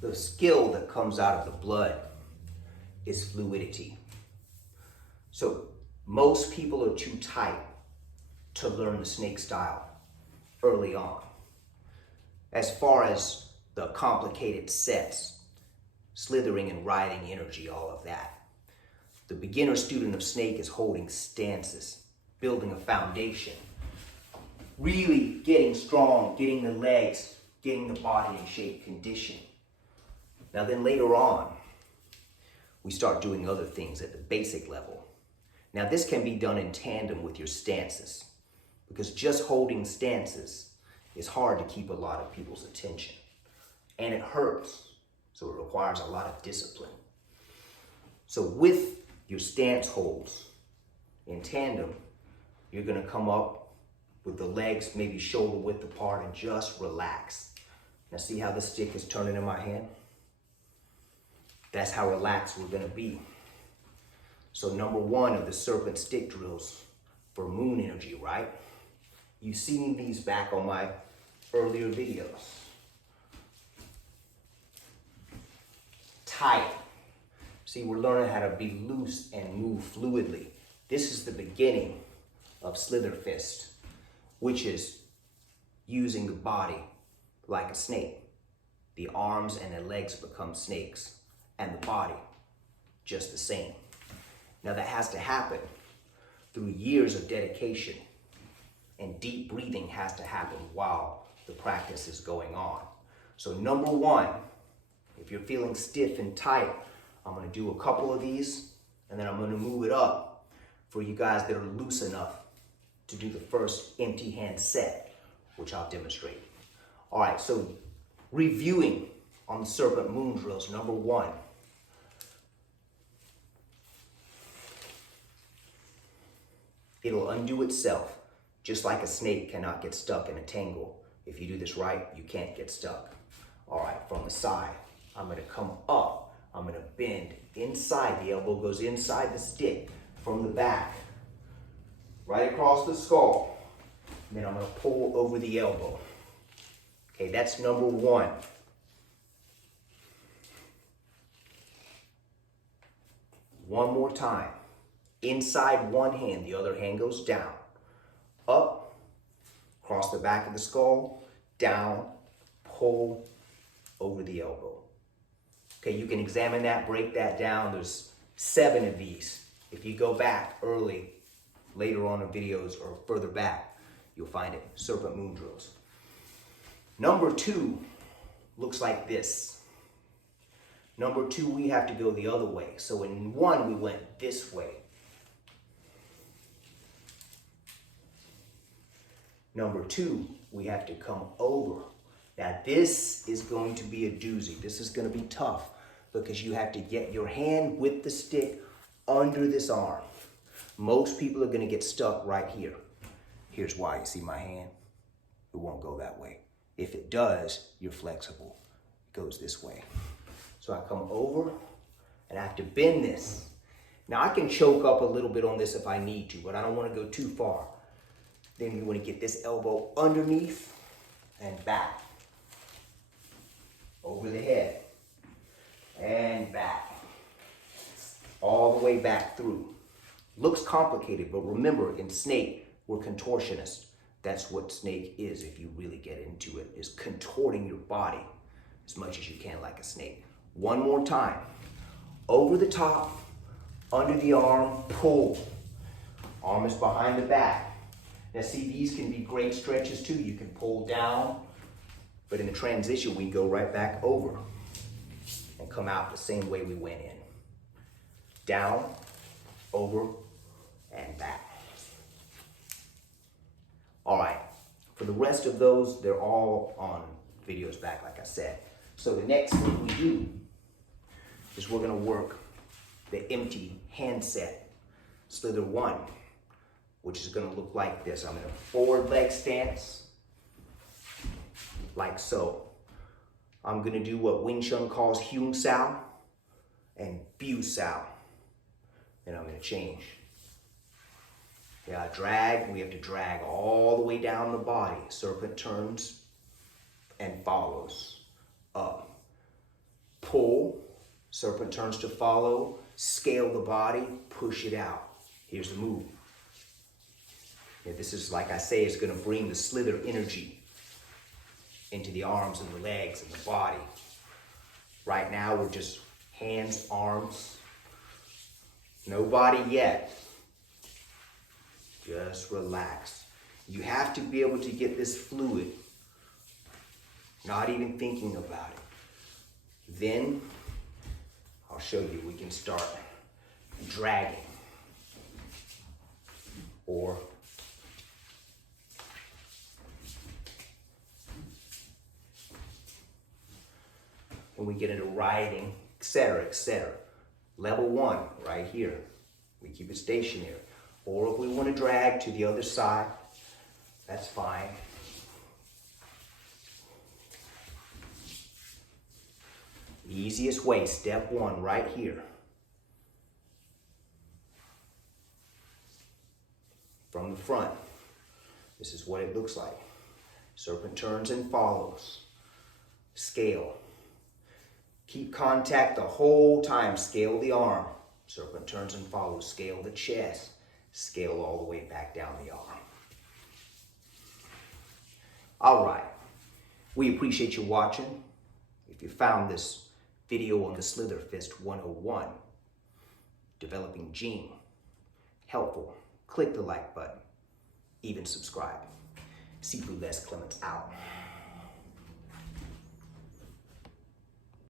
The skill that comes out of the blood is fluidity. So most people are too tight to learn the snake style early on. As far as the complicated sets, slithering and riding energy, all of that. The beginner student of snake is holding stances, building a foundation, really getting strong, getting the legs, getting the body in shape, condition. Now then later on, we start doing other things at the basic level. Now this can be done in tandem with your stances, because just holding stances is hard to keep a lot of people's attention. And it hurts, so it requires a lot of discipline. So with your stance holds in tandem, you're gonna come up with the legs maybe shoulder width apart and just relax. Now see how the stick is turning in my hand? That's how relaxed we're gonna be. So number one of the serpent stick drills for moon energy, right? You've seen these back on my earlier videos. Tight. See, we're learning how to be loose and move fluidly. This is the beginning of Slitherfist, which is using the body like a snake. The arms and the legs become snakes, and the body just the same. Now that has to happen through years of dedication, and deep breathing has to happen while the practice is going on. So number one, if you're feeling stiff and tight, I'm gonna do a couple of these, and then I'm gonna move it up for you guys that are loose enough to do the first empty hand set, which I'll demonstrate. All right, so reviewing on the serpent moon drills, number one, it'll undo itself, just like a snake cannot get stuck in a tangle. If you do this right, you can't get stuck. All right, from the side, I'm gonna come up, I'm gonna bend inside, the elbow goes inside the stick, from the back, right across the skull, and then I'm gonna pull over the elbow. Okay, that's number one. One more time. Inside one hand, the other hand goes down. Up, across the back of the skull, down, pull over the elbow. Okay, you can examine that, break that down. There's 7 of these. If you go back early, later on in videos or further back, you'll find it, serpent moon drills. Number 2 looks like this. Number 2, we have to go the other way. So in 1, we went this way. Number 2, we have to come over. Now this is going to be a doozy. This is going to be tough because you have to get your hand with the stick under this arm. Most people are going to get stuck right here. Here's why. You see my hand? It won't go that way. If it does, you're flexible. It goes this way. So I come over and I have to bend this. Now I can choke up a little bit on this if I need to, but I don't want to go too far. Then you want to get this elbow underneath and back. Over the head. And back. All the way back through. Looks complicated, but remember, in snake, we're contortionists. That's what snake is, if you really get into it, is contorting your body as much as you can like a snake. One more time. Over the top, under the arm, pull. Arm is behind the back. Now see, these can be great stretches too. You can pull down, but in the transition, we go right back over and come out the same way we went in. Down, over, and back. All right, for the rest of those, they're all on videos back, like I said. So the next thing we do is we're gonna work the empty hand set, slither 1, which is gonna look like this. I'm in a forward leg stance, like so. I'm gonna do what Wing Chun calls Hyung Sao and Bu Sao. And I'm gonna change. Yeah, drag, we have to drag all the way down the body. Serpent turns and follows up. pull, serpent turns to follow, scale the body, push it out. Here's the move. And this is, like I say, it's going to bring the slither energy into the arms and the legs and the body. Right now, we're just hands, arms, no body yet. Just relax. You have to be able to get this fluid, not even thinking about it. Then, I'll show you, we can start dragging. Or when we get into riding, etc., etc. Level 1, right here. We keep it stationary. Or if we want to drag to the other side, that's fine. The easiest way, step 1, right here. From the front, this is what it looks like. Serpent turns and follows. Scale. Keep contact the whole time. Scale the arm. Serpent turns and follows. Scale the chest. Scale all the way back down the arm. All right. We appreciate you watching. If you found this video on the Slitherfist 101, developing gene, helpful, click the like button. Even subscribe. C. Blue Les Clements out.